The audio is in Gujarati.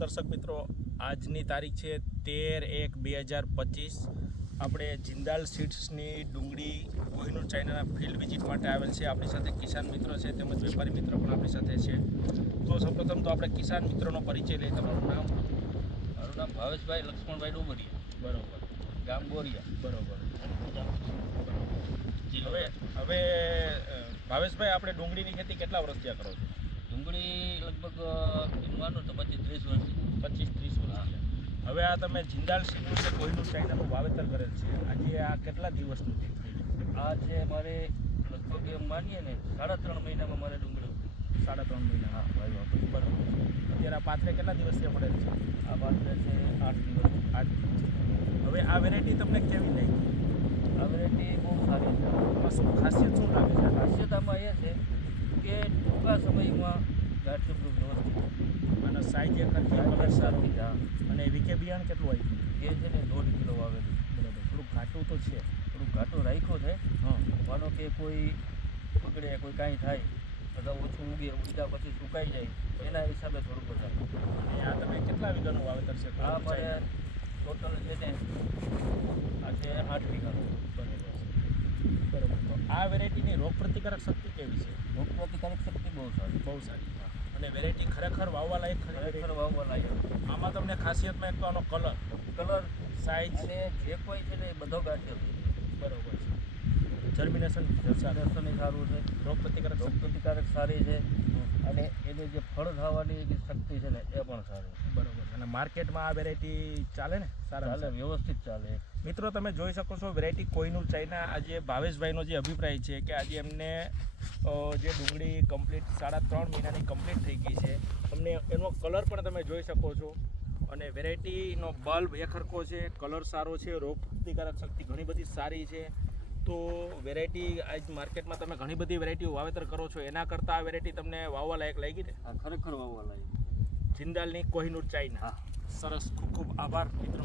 દર્શક મિત્રો, આજની તારીખ છે 13/1/2025. આપણે જિંદાલ સીડ્સની ડુંગળી કોહિનૂર ચાઇનાના ફિલ્ડ વિઝિટ માટે આવેલ છે. આપણી સાથે કિસાન મિત્રો છે તેમજ વેપારી મિત્રો પણ આપણી સાથે છે. તો સૌપ્રથમ તો આપણે કિસાન મિત્રોનો પરિચય લઈએ. તમારું નામ? મારું નામ ભાવેશભાઈ લક્ષ્મણભાઈ ડુમરિયા. બરોબર. ગામ બોરિયા. બરોબર. હવે ભાવેશભાઈ, આપણે ડુંગળીની ખેતી કેટલા વર્ષથી કરો છો? ડુંગળી લગભગ માનો તો 25-30 વર્ષ. 25-30 વર્ષ. હવે આ તમે જિંદાલ સીડનું છે કોહિનૂર ચાઇનાનું વાવેતર કરેલ છે. આજે આ કેટલા દિવસનું છે? આ છે મારે લગભગ એમ માનીએ ને 3.5 મહિનામાં મારે ડુંગળી 3.5 મહિના. હા ભાઈ વાપસ. બરાબર. અત્યારે આ પાથરે કેટલા દિવસથી પડેલ છે? આ પાત્ર છે 8 દિવસ. 8 દિવસ. હવે આ વેરાયટી તમને કેવી લાગી? આ વેરાયટી બહુ સારી છે. શું ખાસિયત શું લાગે છે? ખાસિયત આમાં એ છે કે ટૂંકા સમયમાં ગાંઠ વ્યવસ્થિત અને સાઈઝ એક હતી, કલર સારો, હા. અને વીકે બિયારણ કેટલું આવ્યું? એ છે ને 1.5 કિલો વાવેલું. બરાબર. થોડું ઘાટું તો છે. થોડું ઘાટું રાખ્યો છે. હા. માનો કે કોઈ પકડે, કોઈ કાંઈ થાય અથવા ઓછું ઉગ્યા પછી સુકાઈ જાય એના હિસાબે થોડુંક વધારે. અને આ તમે કેટલા વીઘાનું વાવેતર છે? આ મારે ટોટલ છે ને આ છે 8 વીઘાનું. બરાબર. તો આ વેરાયટીની રોગ પ્રતિકારક શક્તિ કેવી છે? રોગ પ્રતિકારક શક્તિ બહુ સારી. બહુ સારી. અને વેરાયટી ખરેખર વાવવા લાયક ખરી ખરેખર variety? વાવવા લાયક. આમાં તમને ખાસિયતમાં એક તો આનો કલર, કલર સાઈઝ, અને જે કોઈ છે ને એ બધો ગાંઠ્યો છે. બરોબર છે. જર્મિનેશન દર્શન સારું છે. રોગ પ્રતિકારક રોગ પ્રતિકારક સારી છે. અને એની જે ફળ થવાની જે શક્તિ છે ને એ પણ સારી. બરોબર. અને માર્કેટમાં આ વેરાયટી ચાલે ને? ચાલે, વ્યવસ્થિત ચાલે. મિત્રો, તમે જોઈ શકો છો વેરાયટી કોહિનૂર ચાઇના. આજે ભાવેશભાઈનો જે અભિપ્રાય છે કે આજે એમને જે ડુંગળી કમ્પ્લીટ 3.5 મહિનાની કમ્પ્લીટ થઈ ગઈ છે. તમને એનો કલર પણ તમે જોઈ શકો છો. અને વેરાયટીનો બલ્બ એકહરખો છે, કલર સારો છે, રોગ પ્રતિકારક શક્તિ ઘણી બધી સારી છે. તો વેરાયટી આજ માર્કેટમાં તમે ઘણી બધી વેરાયટીઓ વાવેતર કરો છો, એના કરતાં આ વેરાયટી તમને વાવવા લાયક લાગી ને? આ ખરેખર વાવવા લાયક. જિંદાલની કોહિનૂર ચાઇના. હા. સરસ. ખૂબ ખૂબ આભાર મિત્રો.